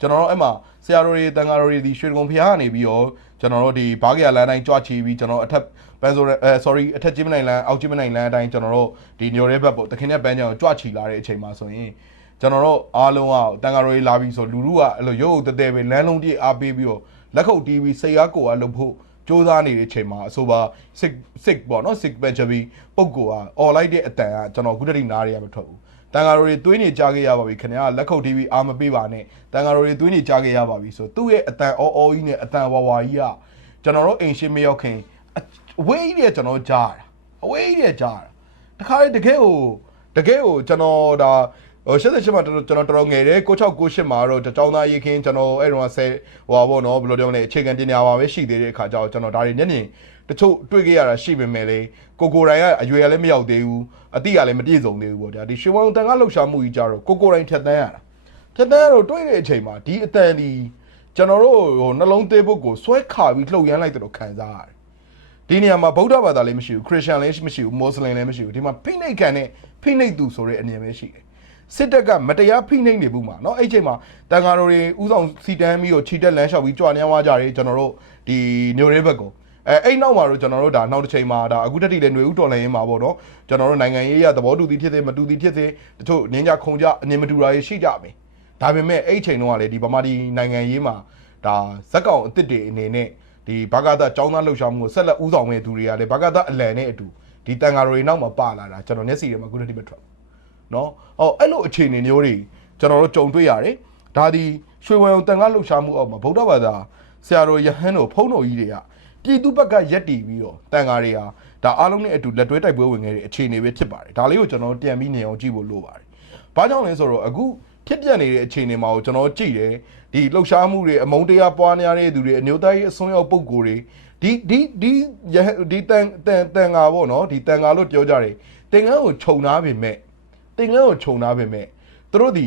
ကျွန်တော်တို့အဲ့မှာဆရာတော်တွေတန်ဃာတော်တွေဒီရွှေကုံဖျားကနေပြီးတော့ကျွန်တော်တို့ဒီဘားကရလမ်းတိုင်းကြွချီပြီးကျွန်တော်အထက်ပန်းဆိုအဲ sorry အထက်ကျင်းမနိုင်လမ်းအောက်ကျင်းမနိုင်လမ်းအတိုင်းကျွန်တော်တို့ဒီညော်ရဲဘက်ပေါ့တခင်တဲ့ပန်းချောင်းကြွချီလာတဲ့အချိန်မှာဆိုရင် ကျွန်တော်တို့အားလုံးကတန်ဃာတော်တွေလာပြီးဆိုလူလူကအဲ့လိုရုပ်ုပ်တဲတဲပဲလမ်းလုံးကြီးအားပေးပြီးတော့လက်ခုပ်တီးပြီးစိတ်အားကိုယ်အားလုပ်ဖို့စူးစမ်းနေတဲ့အချိန်မှာအဆိုပါ sick sick ပေါ့နော် sick bench ပြီးပုံကောက all light တဲ့အတန်ကကျွန်တော်ခုတည်းနားရရမထွက်ဘူးတန်ဃာတော်တွေသွေးနေကြခဲ့ရပါပြီခင်ဗျာလက်ခုပ် TV အာမပေးပါနဲ့တန်ဃာတော်တွေသွေးနေကြခဲ့ရပါပြီဆိုသူ့ရဲ့အတန်အော်အော်ကြီးနဲ့အတန်ဝါဝါကြီးကကျွန်တော်တို့အိမ်ရှင်မရောက်ခင်အဝေးကြီးတဲ့ကျွန်တော်ကြားတာအဝေးကြီးတဲ့ကြားတာတခါလေတကယ်ကိုတကယ်ကိုကျွန်တော်ဒါ ဟို88မှာကျွန်တော်ကျွန်တော်တော်တော်ငယ်တယ်9698မှာတော့တောင်းသားရေခင်းကျွန်တော်အဲ့တော့ဆယ်ဟိုပါဘောနော်ဘယ်လိုပြောမလဲအခြေခံပညာပါပဲရှိသေးတဲ့အခါကျတော့ကျွန်တော်ဒါတွေညနေတချို့တွေ့ခဲ့ရတာရှိပေမဲ့လေကိုကိုတိုင်းကအရွယ်ကလည်းမရောက်သေးဘူးအတိကလည်းမပြည့်စုံသေးဘူးပေါ့ဗျာဒီရွှေဝုံတန်ကလှုပ်ရှားမှုကြီးကြတော့ကိုကိုတိုင်းထက်တန်းရတာထက်တန်းရတော့တွေ့တဲ့အချိန်မှာဒီအတန်ဒီကျွန်တော်တို့ဟိုနှလုံးသေးဖို့ကိုဆွဲခါပြီးလှုပ်ရမ်းလိုက်တော့ခံစားရတယ်ဒီနေရာမှာဗုဒ္ဓဘာသာလည်းမရှိဘူးခရစ်ယာန်လည်းမရှိဘူးမွတ်စလင်လည်းမရှိဘူးဒီမှာဖိနှိတ်ခံတဲ့ဖိနှိတ်သူဆိုတဲ့အမြင်ပဲရှိတယ် စစ်တပ်ကမတရားဖိနှိတ်နေဘူးမှာเนาะအဲ့ချိန်မှာတန်ဃာတော်တွေဥဆောင်စီတန်းပြီးတော့ခြိတက်လမ်းလျှောက်ပြီးကြွနေသွားကြတယ်ကျွန်တော်တို့ဒီမျိုးရဲဘက်ကိုအဲအဲ့နောက်မှာတော့ကျွန်တော်တို့ဒါနောက်တစ်ချိန်မှာဒါအခုတက်တိလည်းຫນွေဥတော်လည်းရင်းမှာပေါ့နော်ကျွန်တော်တို့နိုင်ငံရေးရသဘောတူသည်ဖြစ်စေမတူသည်ဖြစ်စေတချို့နင်းကြခုံကြအနေမတူတာတွေရှိကြမယ်ဒါပေမဲ့အဲ့ချိန်တုန်းကလည်းဒီဗမာပြည်နိုင်ငံရေးမှာဒါဇက်ကောင်အစ်စ်တွေအနေနဲ့ ဒီဘာဂဒကျောင်းသားလှုပ်ရှားမှုကိုဆက်လက်ဦးဆောင်မဲ့သူတွေကလည်းဘာဂဒအလံနဲ့အတူဒီတန်ဃာတွေနောက်မှာပါလာတာကျွန်တော်မျက်စိထဲမှာခုနတိမထွက် နော်ဟောအဲ့လိုအခြေအနေမျိုးတွေကျွန်တော်တို့ကြုံတွေ့ရတယ်ဒါဒီရွှေဝံတန်ခါလှုပ်ရှားမှုအောက်မှာဗုဒ္ဓဘာသာဆရာတော်ယဟန်တို့ဖုန်းတော်ကြီးတွေကပြည်သူဘက်ကရက်တည်ပြီးတော့တန်ခါတွေဟာဒါအားလုံးနဲ့အတူလက်တွဲတိုက်ပွဲဝင်ခဲ့တဲ့အခြေအနေပဲဖြစ်ပါတယ်ဒါလေးကိုကျွန်တော်ပြန်ပြီးနေအောင်ကြည့်ဖို့လိုပါတယ်ဘာကြောင့်လဲဆိုတော့အခုဖြစ်ပြနေတဲ့အခြေအနေမှာကိုကျွန်တော်ကြည့်တယ်ဒီလှုပ်ရှားမှုတွေအမုန်းတရားပွားနေရတဲ့သူတွေအမျိုးသားရေးအစွန်းရောက်ပုံကိုယ်တွေဒီဒီဒီဒီတန်တန်တန်ငါပေါ့နော်ဒီတန်ငါလို့ပြောကြတယ်တင်ငန်းကိုခြုံသားပေမဲ့ တင်ငန်းကိုခြုံနာပေမဲ့သူတို့ဒီ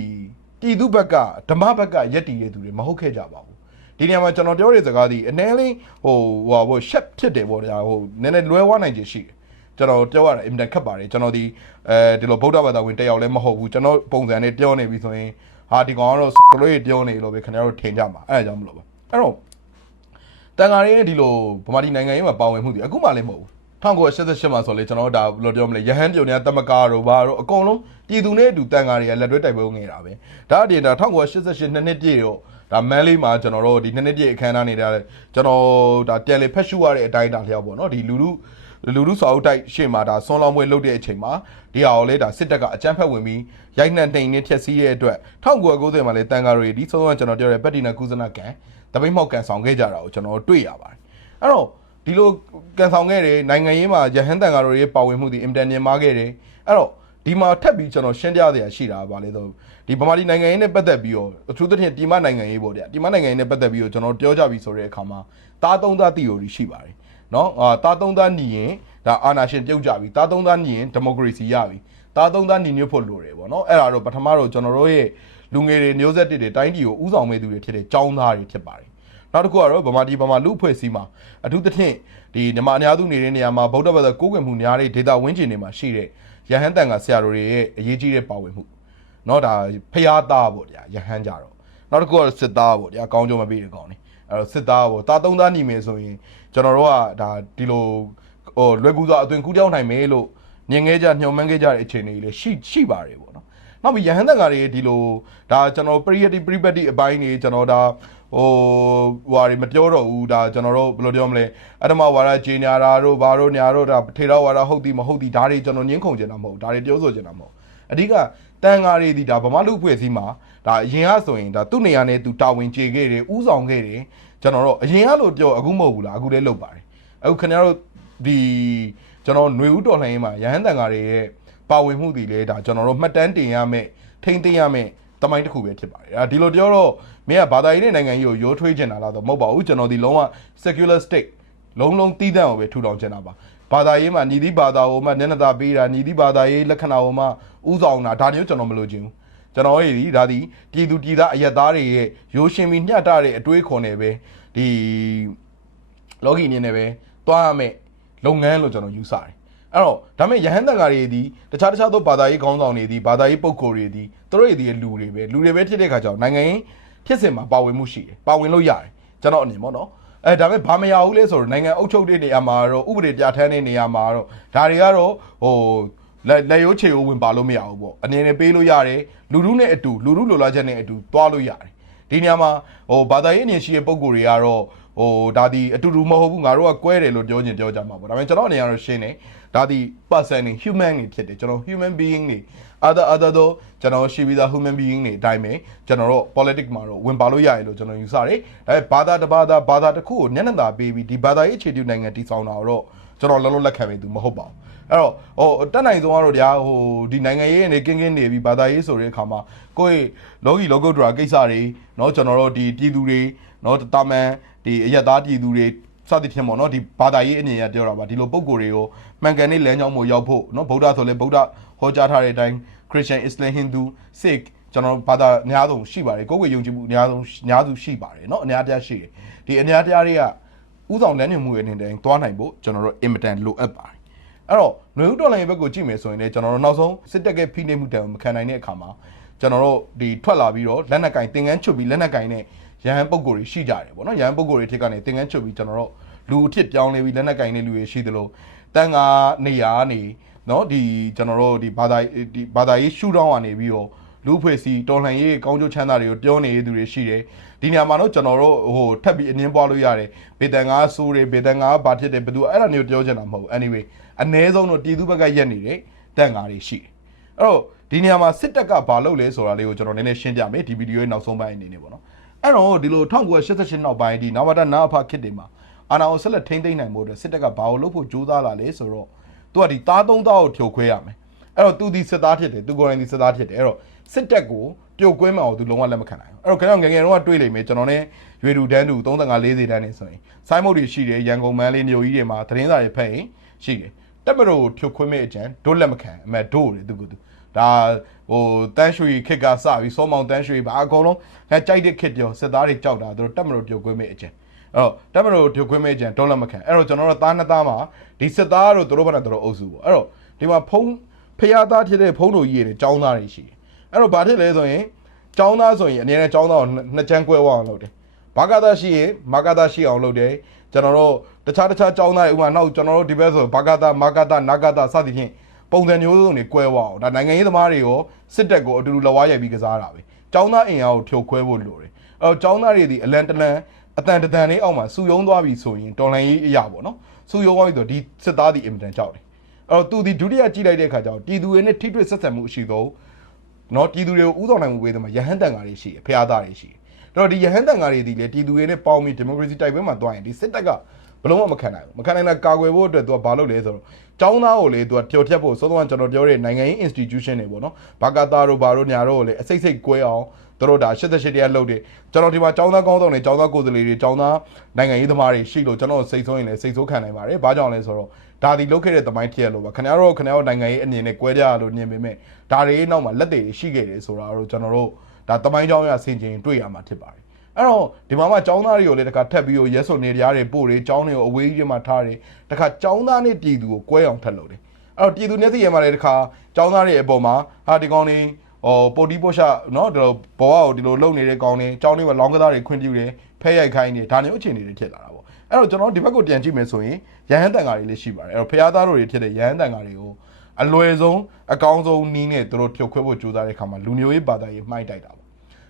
ပြည်သူဘက်ကဓမ္မဘက်ကရက်တည်တဲ့သူတွေမဟုတ်ခဲ့ကြပါဘူးဒီနေရာမှာကျွန်တော်ပြောတဲ့စကားဒီအနည်းလေးဟိုဟိုဟိုရှက်ဖြစ်တယ်ပေါ့ဗျာဟိုနည်းနည်းလွဲဝနိုင်ခြင်းရှိတယ်ကျွန်တော်ပြောရတာအင်မတန်ခက်ပါတယ်ကျွန်တော်ဒီအဲဒီလိုဗုဒ္ဓဘာသာဝင်တက်ရောက်လည်းမဟုတ်ဘူးကျွန်တော်ပုံစံနဲ့ပြောနေပြီဆိုရင်ဟာဒီကောင်ကတော့ကလေးပြောနေလို့ပဲခင်ဗျားတို့ထင်ကြမှာအဲအကြောင်းမလို့ပါအဲ့တော့တန်ဃာရင်းဒီလိုဗမာပြည်နိုင်ငံရေးမှာပါဝင်မှုဒီအခုမှလည်းမဟုတ်ဘူး 1988မှာဆိုလေကျွန်တော်ဒါဘယ်လိုပြောမလဲရဟန်းပြုံများတမကာတို့ဘာတို့အကုန်လုံးပြည်သူနဲ့အတူတန်ဃာတွေကလက်တွဲတိုက်ပွဲဝင်နေတာပဲဒါအပြင်ဒါ1988နှစ်နှစ်ပြည့်တော့ဒါမန်လေးမှာကျွန်တော်တို့ဒီနှစ်နှစ်ပြည့်အခမ်းအနားနေတာကျွန်တော်ဒါပြန်လေဖက်ရှုရတဲ့အတိုင်းဒါလျောက်ပေါ့နော်ဒီလူလူလူလူစာအုပ်တိုက်ရှေ့မှာဒါဆွန်လောင်းပွဲလုပ်တဲ့အချိန်မှာဒီဟာကိုလေဒါစစ်တပ်ကအကြမ်းဖက်ဝင်ပြီးရိုက်နှက်နှိမ်နှင်းဖျက်ဆီးရဲ့အတွက်1990မှာလေတန်ဃာတွေဒီဆုံးဆုံးကျွန်တော်ပြောတဲ့ပက်တီနာကုသနာကန်တပိတ်မောက်ကန်ဆောင်ခဲ့ကြတာကိုကျွန်တော်တွေ့ရပါတယ်အဲ့တော့ ဒီလိုကန်ဆောင်ခဲ့တယ်နိုင်ငံရေးမှာရဟန်းတန်ဃာတွေရဲ့ပါဝင်မှုဒီအင်တန်မြင်မာခဲ့တယ်အဲ့တော့ဒီမှာထပ်ပြီးကျွန်တော်ရှင်းပြရတဲ့အရှိတာပါလေဆိုဒီဗမာပြည်နိုင်ငံရေးနဲ့ပတ်သက်ပြီးတော့အထူးသဖြင့်ဒီမနိုင်ငံရေးပေါ့ဗျာဒီမနိုင်ငံရေးနဲ့ပတ်သက်ပြီးတော့ကျွန်တော်ပြောကြပြီဆိုတဲ့အခါမှာတားသုံးသား theory ရှိပါတယ်နော်အာတာသုံးသားညီရင်ဒါအာနာရှင်ပြုတ်ကြပြီတာသုံးသားညီရင်ဒီမိုကရေစီရပြီတာသုံးသားညီညွတ်ဖို့လိုတယ်ပေါ့နော်အဲ့ဒါတော့ပထမတော့ကျွန်တော်တို့ရဲ့လူငယ်တွေမျိုးဆက်တွေတွေတိုင်းပြည်ကိုဥဆောင်မဲ့သူတွေဖြစ်တဲ့ចောင်းသားတွေဖြစ်ပါတယ် နောက်တစ်ခုကတော့ဗမာပြည်ဗမာလူအဖွဲ့အစည်းမှာအထူးသဖြင့်ဒီမြန်မာအများစုနေတဲ့နေရာမှာဗုဒ္ဓဘာသာကိုးကွယ်မှုများတဲ့ဒေတာဝင်းကျင်တွေမှာရှိတဲ့ ရဟန်းတန်ကဆရာတော်တွေရဲ့အရေးကြီးတဲ့ပါဝင်မှုเนาะဒါဖျားသားပေါ့ဗျာရဟန်းကြတော့နောက်တစ်ခုကတော့စစ်သားပေါ့ဗျာကောင်းကြုံမပေးတဲ့ကောင်းနေအဲ့တော့စစ်သားပေါ့တာသုံးသားညီမယ်ဆိုရင်ကျွန်တော်တို့ကဒါဒီလိုဟိုလွယ်ကူစွာအသွင်ကူးတောင်းနိုင်မယ်လို့မြင်ခဲ့ကြညှော်မှန်းခဲ့ကြတဲ့အခြေအနေတွေလည်းရှိရှိပါတယ်ပေါ့ ါ့ နော်နောက်ပြီးရဟန်းတန်ကတွေဒီလိုဒါကျွန်တော်ပရိယတိပရိပတ်တိအပိုင်းနေကျွန်တော်ဒါဟိုဟွာတွေမပြောတော့ဘူးဒါကျွန်တော်တို့ဘယ်လိုပြောမလဲအတ္တမဝါဒဂျေညာရာတို့ဘာတို့ညာတို့ဒါထေရဝါဒဟုတ်သည်မဟုတ်သည်ဒါတွေကျွန်တော်ညှင်းခုန်ကြတာမဟုတ်ဒါတွေပြောဆိုကြတာမဟုတ်အဓိကတန်ဃာတွေဒီဒါဗမာလူဖွဲ့စည်းမှာဒါအရင်ကဆိုရင်ဒါသူ့နေရာနဲ့သူတာဝန်ကျေခဲ့တယ်ဥဆောင်ခဲ့တယ်ကျွန်တော်တို့အရင်ကလို့ပြောအခုမဟုတ်ဘူးလားအခုလည်းလုပ်ပါတယ်အခုခင်ဗျားတို့ဒီကျွန်တော်ຫນွေဦးတော်လှန်ရေးမှာရဟန်းတန်ဃာတွေရဲ့ ပါဝင်မှုတွေလည်းဒါကျွန်တော်တို့မှတ်တမ်းတင်ရမယ်ထိမ့်သိမ်းရမယ်တမိုင်းတစ်ခုပဲဖြစ်ပါတယ်။ဒါဒီလိုပြောတော့မင်းကဘာသာရေးနဲ့နိုင်ငံရေးကိုရိုးထွေးချင်တာလားတော့မဟုတ်ပါဘူးကျွန်တော်ဒီလုံးဝ secular state လုံးလုံးတီးတန့်အောင်ပဲထူထောင်ချင်တာပါ။ဘာသာရေးမှာညီတိဘာသာကိုမှနည်းနည်းသာပေးတာညီတိဘာသာရေးလက္ခဏာကိုမှဥဆောင်တာဒါမျိုးကျွန်တော်မလိုချင်ဘူး။ကျွန်တော်ရဲ့ဒီဒါဒီပြည်သူပြည်သားအယက်သားတွေရဲ့ရိုးရှင်ပြီးညှက်တာတဲ့အတွေးခွန်တွေပဲဒီလောကီအနေနဲ့ပဲသွားရမယ်လုပ်ငန်းလို့ကျွန်တော်ယူဆတယ် အဲ့တော့ဒါပေမဲ့ယဟန်တန်ဃာတွေဒီတခြားတခြားသောဘာသာရေးခေါင်းဆောင်တွေဒီဘာသာရေးပုဂ္ဂိုလ်တွေဒီသူတို့တွေဒီလူတွေပဲလူတွေပဲဖြစ်တဲ့ခါကျတော့နိုင်ငံရေးဖြစ်စဉ်မှာပါဝင်မှုရှိတယ်ပါဝင်လို့ရတယ်ကျွန်တော်အနေနဲ့ပေါ့နော်အဲဒါပေမဲ့ဘာမရဘူးလဲဆိုတော့နိုင်ငံအုပ်ချုပ်တဲ့နေရာမှာတော့ဥပဒေပြဋ္ဌာန်းတဲ့နေရာမှာတော့ဒါတွေကတော့ဟိုလက်လက်ရိုးချေရိုးဝင်ပါလို့မရဘူးပေါ့အနေနဲ့ပေးလို့ရတယ်လူလူနဲ့အတူလူလူလိုလားချက်နဲ့အတူသွားလို့ရတယ်ဒီနေရာမှာဟိုဘာသာရေးအမြင်ရှိတဲ့ပုဂ္ဂိုလ်တွေကတော့ဟိုဒါဒီအတူတူမဟုတ်ဘူးငါတို့ကကွဲတယ်လို့ပြောချင်ပြောကြမှာပေါ့ဒါပေမဲ့ကျွန်တော်အနေနဲ့ကတော့ရှင်းတယ် ဒါဒီ person တွေ human တွေဖြစ်တယ်ကျွန်တော် human being တွေ other other တော့ကျွန်တော်ရှိပြီးသား human being တွေအတိုင်းပဲကျွန်တော်တို့ politics မှာတော့ဝင်ပါလို့ရတယ်လို့ကျွန်တော်ယူဆတယ်ဒါပေမဲ့ဘာသာတစ်ဘာသာဘာသာတစ်ခုကိုညံ့ညံ့တာပေးပြီးဒီဘာသာရေးအခြေပြုနိုင်ငံတည်ဆောင်တာတော့ကျွန်တော်လုံးလုံးလက်ခံပြီးသူမဟုတ်ပါဘူးအဲ့တော့ဟိုတက်နိုင်ဆုံးကတော့တရားဟိုဒီနိုင်ငံရေးနေကင်းကင်းနေပြီးဘာသာရေးဆိုတဲ့အခါမှာကိုယ့်လောကီလောကုတ္တရာကိစ္စတွေเนาะကျွန်တော်တို့ဒီပြည်သူတွေเนาะတာမန်ဒီအယက်သားပြည်သူတွေ စသဖြင့်ပေါ့နော်ဒီဘာသာရေးအမြင်ရပြောတာပါဒီလိုပုံကိုယ်တွေကိုမှန်ကန်တဲ့လမ်းကြောင်းကိုရောက်ဖို့နော်ဗုဒ္ဓဆိုလဲဗုဒ္ဓဟောကြားထားတဲ့အတိုင်း Christian Islam Hindu Sikh ကျွန်တော်ဘာသာအများဆုံးရှိပါတယ်ကိုယ်ကိုယ်ယုံကြည်မှုအများဆုံးအများစုရှိပါတယ်เนาะအများတရားရှိတယ်ဒီအများတရားတွေကဥဆောင်လမ်းညွှန်မှုရဲ့အနေနဲ့သွားနိုင်ဖို့ကျွန်တော်တို့ immitant လိုအပ်ပါတယ်အဲ့တော့ຫນွေဥတော်လိုင်းဘက်ကိုကြည့်မယ်ဆိုရင်လည်းကျွန်တော်တို့နောက်ဆုံးစစ်တပ်ကဖိနှိပ်မှုတံမခံနိုင်တဲ့အခါမှာကျွန်တော်တို့ဒီထွက်လာပြီးတော့လက်နက်ကင်သင်ငန်းချွတ်ပြီးလက်နက်ကင်နဲ့ ရဟန်းပုံကိုယ်တွေရှိကြတယ်ပေါ့နော်ရဟန်းပုံကိုယ်တွေထက်ကနေသင်ငန်းချွတ်ပြီးကျွန်တော်တို့လူအဖြစ်ပြောင်းလဲပြီးလက်နက်ကင်တဲ့လူတွေရှိသလိုတန်ငါနေရာကနေနော်ဒီကျွန်တော်တို့ဒီဘာသာဒီဘာသာရေးရှုထောင့်ကနေပြီးတော့လူဖွဲ့စီတော်လှန်ရေးကောင်းကျိုးချမ်းသာတွေကိုပြောနေတဲ့သူတွေရှိတယ်ဒီနေရာမှာတော့ကျွန်တော်တို့ဟိုထပ်ပြီးအငင်းပွားလို့ရတယ်ဘေတန်ငါဆိုးတယ်ဘေတန်ငါဘာဖြစ်တယ်ဘယ်သူအဲ့ဒါမျိုးပြောချင်တာမဟုတ်ဘူး anyway အ ਨੇ ဆုံးတော့တီးသူဘက်ကရက်နေတဲ့တန်ငါတွေရှိတယ်အဲ့တော့ဒီနေရာမှာစစ်တပ်ကဘာလုပ်လဲဆိုတာလေးကိုကျွန်တော်နည်းနည်းရှင်းပြမယ်ဒီဗီဒီယိုရဲ့နောက်ဆုံးပိုင်းအနေနဲ့ပေါ့နော် အဲ့တော့ဒီလို1988နောက်ပိုင်းဒီနဝတနာအဖခစ်တွေမှာအာနာကိုဆက်လက်ထိမ့်သိမ့်နိုင်ဖို့အတွက်စစ်တပ်ကဘာလို့လုပ်ဖို့ကြိုးစားလာလဲဆိုတော့သူကဒီသားသုံးသားကိုဖြိုခွဲရမယ်အဲ့တော့သူဒီစစ်သားဖြစ်တယ်သူကိုယ်တိုင်ဒီစစ်သားဖြစ်တယ်အဲ့တော့စစ်တပ်ကိုပြုတ်ကွင်းမအောင်သူလုံးဝလက်မခံနိုင်ဘူးအဲ့တော့ကျွန်တော်ငယ်ငယ်တုန်းကတွေးလိမ့်မယ်ကျွန်တော် ਨੇ ရွေတူတန်းတူ35 40တန်းနေဆိုရင်စိုင်းမုတ်တွေရှိတယ်ရန်ကုန်မန်းလေးမြို့ကြီးတွေမှာသတင်းစာတွေဖတ်ရင်ရှိတယ်တက်မတော်ကိုဖြိုခွင်းမဲ့အကြံဒို့လက်မခံအမေဒို့တယ်သူကသူ ဒါဟိုတန်းရွှေခစ်ကစပြီးစောမောင်တန်းရွှေပါအကုန်လုံးအဲကြိုက်တဲ့ခစ်ပြောစစ်သားတွေကြောက်တာသူတို့တက်မတော်ဖြိုခွင်းမဲ့အကြံအဲ့တော့တက်မတော်ဖြိုခွင်းမဲ့အကြံဒို့လက်မခံအဲ့တော့ကျွန်တော်တို့သားနှစ်သားမှာဒီစစ်သားတို့တို့ဘာနဲ့တို့အုပ်စုပေါ့အဲ့တော့ဒီမှာဖုံးဖျားသားဖြစ်တဲ့ဖုံးတို့ကြီးတွေចောင်းသားတွေရှိတယ်အဲ့တော့ဘာဖြစ်လဲဆိုရင်ចောင်းသားဆိုရင်အနေနဲ့ចောင်းသားကိုနှစ်ချမ်းကွဲဝအောင်လုပ်တယ် ဘာကသာရှိရင်မာကသာရှိအောင်လုပ်တယ်ကျွန်တော်တို့တခြားတခြားចောင်းသားတွေဥပမာနောက်ကျွန်တော်တို့ဒီဘက်ဆိုဘာကသာမာကသာနာကသာစသဖြင့် ပုံစံမျိုးစုံတွေကွဲဝအောင်ဒါနိုင်ငံရေးသမားတွေရောစစ်တပ်ကိုအတူတူလက်ဝါးရိုက်ပြီးကစားတာပဲចောင်းသားအင်အားကိုဖြိုခွဲဖို့လိုတယ်အဲတော့ចောင်းသားတွေဒီအလန်တလန်အတန်တတန်လေးအောက်မှာစူယုံသွားပြီဆိုရင်တော်လန်ရေးအရာပေါ့နော်စူယုံသွားပြီဆိုဒီစစ်သားဒီအင်မတန်ကြောက်တယ်အဲ့တော့သူဒီဒုတိယကြည့်လိုက်တဲ့အခါကျတော့တီသူတွေနဲ့ထိတွေ့ဆက်ဆံမှုအရှိဆုံးနော်ပြည်သူတွေကိုဥဆောင်နိုင်မှုပေးတယ်မှာရဟန်းတန်ဃာတွေရှိတယ်ဖျားသားတွေရှိတယ်အဲ့တော့ဒီရဟန်းတန်ဃာတွေဒီလေပြည်သူတွေနဲ့ပေါင်းပြီးဒီမိုကရေစီတိုက်ပွဲမှာတွားရင်ဒီစစ်တပ်ကဘလုံးဝမခံနိုင်ဘူးမခံနိုင်တာကာကွယ်ဖို့အတွက်သူကဘာလုပ်လဲဆိုတော့ ကျောင်းသားကိုလေသူကပျော်ဖြတ်ဖို့စောစောကကျွန်တော်ပြောတဲ့နိုင်ငံရေး institution တွေပေါ့နော်ဘာကာတာတို့ဘာတို့ညာတို့ကိုလေအစိတ်စိတ်ကွဲအောင်သူတို့ဒါ88တရားလှုပ်တယ်ကျွန်တော်ဒီမှာကျောင်းသားကောင်းဆောင်တွေကျောင်းသားကိုယ်စားလှယ်တွေကျောင်းသားနိုင်ငံရေးသမားတွေရှိလို့ကျွန်တော်စိတ်ဆိုးရင်လည်းစိတ်ဆိုးခံနိုင်ပါတယ်ဘာကြောင့်လဲဆိုတော့ဒါဒီလုတ်ခဲ့တဲ့သမိုင်းထည့်ရလို့ပါခင်ဗျားတို့ခင်ဗျားတို့နိုင်ငံရေးအမြင်နဲ့ကွဲကြရလို့ညင်ပေမဲ့ဒါတွေနောက်မှာလက်တွေရှိခဲ့တယ်ဆိုတာတော့ကျွန်တော်တို့ဒါသမိုင်းကြောင်းရဆင်ခြင်တွေ့ရမှာဖြစ်ပါတယ် အဲ့တော့ဒီမှာမှចောင်းသားတွေကိုလည်းတခါထက်ပြီးရဲစုံနေတရားတွေပို့တွေចောင်းတွေကိုအဝေးကြီးမှာထားတယ်တခါចောင်းသားနဲ့ပြည်သူကိုကွဲအောင်ထက်လို့တယ်အဲ့တော့ပြည်သူမျက်စိရဲမှာလည်းတခါចောင်းသားတွေအပေါ်မှာဟာဒီကောင်တွေဟိုပိုတီးပို့ရှနော်ဒီလိုဘောကကိုဒီလိုလုံနေတဲ့ကောင်တွေចောင်းတွေမှာလောင်းကစားတွေခွင့်ပြုတယ်ဖဲရိုက်ခိုင်းနေဒါမျိုးအခြေအနေတွေဖြစ်လာတာပေါ့အဲ့တော့ကျွန်တော်ဒီဘက်ကိုပြန်ကြည့်မယ်ဆိုရင်ရဟန်းတန်ဃာတွေလည်းရှိပါတယ်အဲ့တော့ဖျားသားတို့တွေဖြစ်တဲ့ရဟန်းတန်ဃာတွေကိုအလွယ်ဆုံးအကောင်းဆုံးနီးနဲ့တို့ဖြုတ်ခွဲဖို့ကြိုးစားတဲ့အခါမှာလူမျိုးရေးဘာသာရေးမှိုက်တိုက်တာ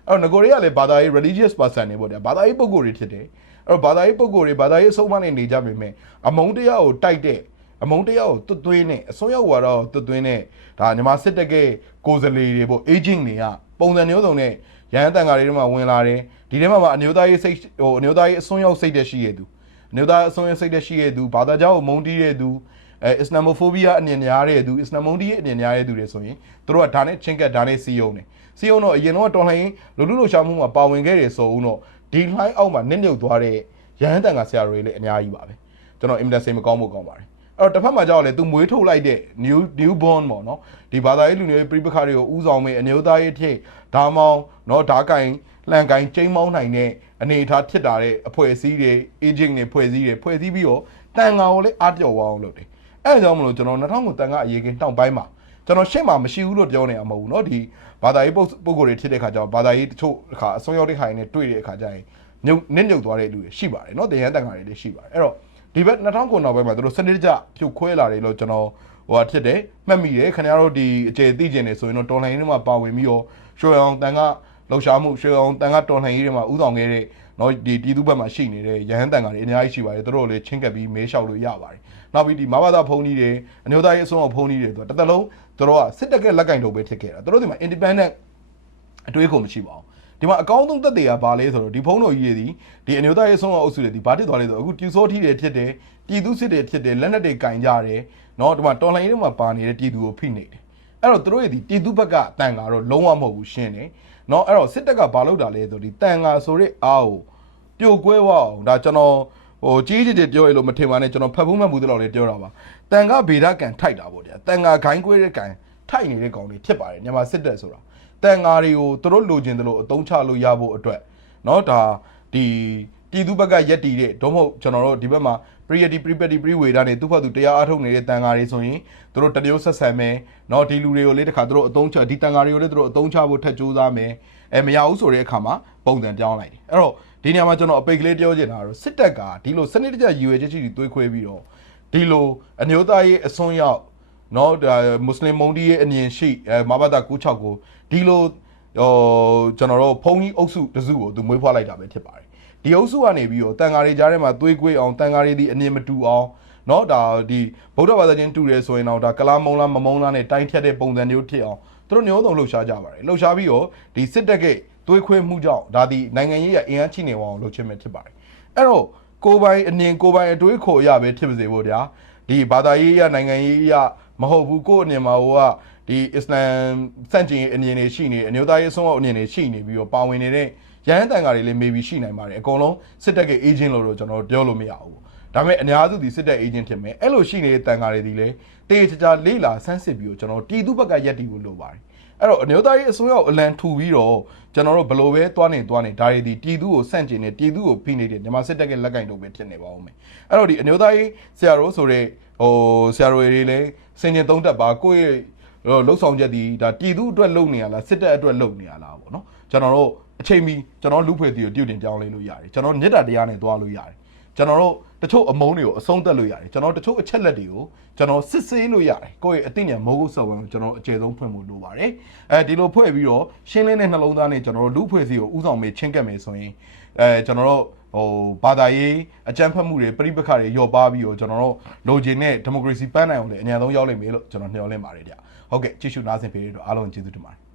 တော့ငကိုတွေကလည်းဘာသာရေး religious person တွေပေါ့ဗျာဘာသာရေးပုဂ္ဂိုလ်တွေဖြစ်တယ်အဲ့တော့ဘာသာရေးပုဂ္ဂိုလ်တွေဘာသာရေးအဆုံးအမနေနေကြပေမဲ့အမုန်းတရားကိုတိုက်တဲ့အမုန်းတရားကိုတွတ်သွင်းတဲ့အစွန်းရောက်ဝါတော့တွတ်သွင်းတဲ့ဒါညီမစစ်တက်ကဲကိုယ်စလေတွေပေါ့ aging တွေကပုံစံမျိုးစုံနဲ့ရဟန်းတန်ဃာတွေထဲမှာဝင်လာတယ်ဒီထဲမှာမှအမျိုးသားရေးစိတ်ဟိုအမျိုးသားရေးအစွန်းရောက်စိတ်တက်ရှိရသူအမျိုးသားအစွန်းရောက်စိတ်တက်ရှိရသူဘာသာကြောင့်မုန်းတီးတဲ့သူအဲအစ္စလာမိုဖိုဘီးယားအမြင်များတဲ့သူအစ္စလာမုန်းတီးရဲ့အမြင်များတဲ့သူတွေဆိုရင်တို့ကဒါနဲ့ချင်းကက်ဒါနဲ့စီယုံတယ် စီယုံတော့အရင်တော့တော်လှန်ရေးလူလူလှူရှာမှုမှာပါဝင်ခဲ့တယ်ဆိုဦးတော့ဒီလှိုင်းအောက်မှာနစ်မြုပ်သွားတဲ့ရဟန်းတန်ကဆရာတွေလည်းအများကြီးပါပဲကျွန်တော်အင်မတန်စိတ်မကောင်းမှုကောင်းပါတယ်အဲ့တော့တစ်ဖက်မှာကြောက်လေသူမွေးထုတ်လိုက်တဲ့ new new born ပေါ့နော်ဒီဘာသာရေးလူမျိုးရေးပြိပခါတွေကိုဥဆောင်မဲ့အမျိုးသားရေးထိဒါမောင်းနော်ဓာကင်လှန်ကင်ကျိန်းမောင်းနိုင်တဲ့အနေအထားဖြစ်တာတဲ့အဖွဲ့အစည်းတွေ agent တွေဖွဲ့စည်းတွေဖွဲ့စည်းပြီးတော့တန်ဃာကိုလည်းအားပြော့ဝအောင်လုပ်တယ်အဲ့ဒါကြောင့်မလို့ကျွန်တော်2000ကိုတန်ဃာအရေးကင်းတောင်ပိုင်းမှာ ကျွန်တော်ရှေ့မှာမရှိဘူးလို့ပြောနေရမှာမဟုတ်ဘူးเนาะဒီဘာသာရေးပုဂ္ပုဂ္ဂိုလ်တွေဖြစ်တဲ့ခါကျတော့ဘာသာရေးတချို့အခါအစွန်းရောက်တဲ့ခါရင်းနဲ့တွေ့တဲ့အခါကျရင်ညုတ်နစ်ညုတ်သွားတဲ့လူတွေရှိပါတယ်เนาะတရားတန်ခါတွေလည်းရှိပါတယ်အဲ့တော့ဒီဘက်2000ခုနောက်ပိုင်းမှာသူတို့စနစ်တကျဖြုတ်ခွဲလာတယ်လို့ကျွန်တော်ဟိုဟာဖြစ်တယ်မှတ်မိတယ်ခင်ဗျားတို့ဒီအခြေသိကျင်နေဆိုရင်တော့တော်လှန်ရေးတွေမှာပါဝင်ပြီးတော့ရွှေအောင်တန်ကလှုပ်ရှားမှုရွှေအောင်တန်ကတော်လှန်ရေးတွေမှာဥဆောင်ခဲ့တဲ့เนาะဒီပြည်သူဘက်မှာရှိနေတဲ့ရဟန်းတန်ကတွေအများကြီးရှိပါတယ်သူတို့လည်းချင်းကပ်ပြီးမေးလျှောက်လို့ရပါတယ်နောက်ပြီးဒီမဘာသာဖုန်ကြီးတွေအမျိုးသားရေးအစိုးရဖုန်ကြီးတွေဆိုတော့တစ်သက်လုံး သူတို့ကစစ်တပ်ကလက်ကင်တုပ်ပဲဖြစ်ခဲ့တာသူတို့ဒီမှာ independent အတွေးခုံမရှိပါဘူးဒီမှာအကောင်းဆုံးသက်သေကဘာလဲဆိုတော့ဒီဖုန်းတော်ကြီးတွေဒီဒီအမျိုးသားရေးဆုံးအောင်အုပ်စုတွေဒီဘာတစ်သွားလဲဆိုတော့အခုပြူစောထီးတွေဖြစ်တယ်ပြည်သူစစ်တွေဖြစ်တယ်လက်နက်တွေကင်ကြတယ်เนาะဒီမှာတော်လိုင်းတွေမှာပါနေတဲ့ပြည်သူကိုဖိနေတယ်အဲ့တော့သူတို့ရဲ့ဒီပြည်သူဘက်ကအတန်ကာတော့လုံးဝမဟုတ်ဘူးရှင်းတယ်เนาะအဲ့တော့စစ်တပ်ကဘာလုပ်တာလဲဆိုတော့ဒီတန်ကာဆိုတဲ့အားကိုပြိုကွဲဝအောင်ဒါကျွန်တော် ဟိုကြီးကြီးတွေပြောရလို့မထင်ပါနဲ့ကျွန်တော်ဖတ်ဖို့မှတ်ဘူးတော့လေပြောတာပါတန်ကာဗေဒကန်ထိုက်တာပေါ့ဗျာတန်ကာဂိုင်းကွဲတဲ့ကန်ထိုက်နေတဲ့ကောင်တွေဖြစ်ပါတယ်မြန်မာစစ်တပ်ဆိုတာ တန်ငါတွေကိုသူတို့လိုချင်တယ်လို့အသုံးချလို့ရဖို့အတွက်เนาะဒါဒီပြည်သူဘက်ကရက်တီတဲ့တော့မဟုတ်ကျွန်တော်တို့ဒီဘက်မှာ priority priority pre way တာနေသူ့ဘက်သူတရားအားထုတ်နေတဲ့တန်ငါတွေဆိုရင်သူတို့တမျိုးဆက်ဆံမယ်เนาะဒီလူတွေကိုလေးတစ်ခါသူတို့အသုံးချဒီတန်ငါတွေကိုလေးသူတို့အသုံးချဖို့ထက်ကြိုးစားမယ်အဲမရဘူးဆိုတဲ့အခါမှာပုံစံပြောင်းလိုက်တယ်အဲ့တော့ ဒီနေရာမှာကျွန်တော်အပိတ်ကလေးပြောချင်တာကတော့စစ်တပ်ကဒီလိုစနစ်တကျယူရချက်ချီတွေတွေးခွဲပြီးတော့ဒီလိုအမျိုးသားရေးအစွန်းရောက်နော်ဒါမွတ်စလင်မုန်တီရဲ့အမြင်ရှိအဲမဘာသာ96ကိုဒီလိုဟိုကျွန်တော်တို့ဘုံကြီးအုပ်စုတစုကိုသူမွေးဖွားလိုက်တာပဲဖြစ်ပါတယ်ဒီအုပ်စုကနေပြီးတော့တန်ဃာတွေကြားထဲမှာသွေးကွေးအောင်တန်ဃာတွေဒီအမြင်မတူအောင်နော်ဒါဒီဗုဒ္ဓဘာသာချင်းတူတယ်ဆိုရင်တော့ဒါကလာမုံလားမမုံလားနဲ့တိုင်းဖြတ်တဲ့ပုံစံမျိုးဖြစ်အောင်သူတို့မျိုးစုံလှုပ်ရှားကြပါတယ်လှုပ်ရှားပြီးတော့ဒီစစ်တပ်က သွေးခွေးမှုကြောင့်ဒါဒီနိုင်ငံရေးရအင်အားချိနေအောင်လှုပ်ချင်မဲ့ဖြစ်ပါတယ်အဲ့တော့ကိုယ်ပိုင်အမြင်ကိုယ်ပိုင်အတွေးခေါ်ရပဲဖြစ်ပါစေဖို့ဗျာဒီဘာသာရေးရနိုင်ငံရေးရမဟုတ်ဘူးကိုယ့်အနေမှာဟိုကဒီအစ္စလမ်စန့်ကျင်ရေးအမြင်တွေရှိနေအမျိုးသားရေးဆုံးအောင်အမြင်တွေရှိနေပြီးတော့ပါဝင်နေတဲ့ရဟန်းတန်ဃာတွေလည်း maybe ရှိနိုင်ပါတယ်အကုန်လုံးစစ်တပ်က agent လို့တော့ကျွန်တော်ပြောလို့မရဘူးဒါပေမဲ့အများစုဒီစစ်တပ် agent ဖြစ်မယ်အဲ့လိုရှိနေတဲ့တန်ဃာတွေဒီလည်းတေးချာချာလေးလာဆန်းစစ်ပြီးတော့ကျွန်တော်တီသူဘက်ကရက်တီဖို့လိုပါတယ် အဲ့တော့အမျိုးသားရေးအစိုးရကိုအလံထူပြီးတော့ကျွန်တော်တို့ဘလို့ပဲသွားနေသွားနေဒါတွေဒီတီသူကိုစန့်ကျင်နေတီသူကိုဖိနေတဲ့မြန်မာစစ်တပ်ကလက်ကင်တော့ပဲဖြစ်နေပါဦးမယ်အဲ့တော့ဒီအမျိုးသားရေးဆရာတို့ဆိုတဲ့ဟိုဆရာတော်တွေလည်းစင်ကျင်သုံးတက်ပါကိုယ့်ရဲ့လှုပ်ဆောင်ချက်ဒီဒါတီသူအတွက်လုပ်နေရလားစစ်တပ်အတွက်လုပ်နေရလားပေါ့နော်ကျွန်တော်တို့အချိန်မီကျွန်တော်လူဖွဲ့တီကိုပြုတ်တင်ပြောင်းလဲလို့ရတယ်ကျွန်တော်မြစ်တာတရားနဲ့သွားလို့ရတယ်ကျွန်တော်တို့ တချို့အမုန်းတွေကိုအဆုံးသက်လို့ရတယ်ကျွန်တော်တချို့အချက်လက်တွေကိုကျွန်တော်စစ်ဆေးလို့ရတယ်ကိုယ့်ရဲ့အသိဉာဏ်မိုးကုတ်စော်ဝင်ကိုကျွန်တော်အကျေဆုံးဖွင့်ဖို့လိုပါတယ်အဲဒီလိုဖွဲ့ပြီးတော့ရှင်းလင်းတဲ့နှလုံးသားနဲ့ကျွန်တော်တို့လူဖွဲ့စီကိုဥဆောင်မေးချင်းကပ်မယ်ဆိုရင်အဲကျွန်တော်တို့ဟိုဘာသာရေးအကြမ်းဖက်မှုတွေပြိပခါတွေညော့ပါပြီးတော့ကျွန်တော်တို့လိုချင်တဲ့ဒီမိုကရေစီပန်းနိုင်အောင်လည်းအញ្ញံဆုံးရောက်လိမ့်မယ်လို့ကျွန်တော်မျှော်လင့်ပါတယ်ဗျဟုတ်ကဲ့ကြည့်ရှုနားဆင်ပေးတဲ့အတွက်အားလုံးကျေးဇူးတင်ပါတယ်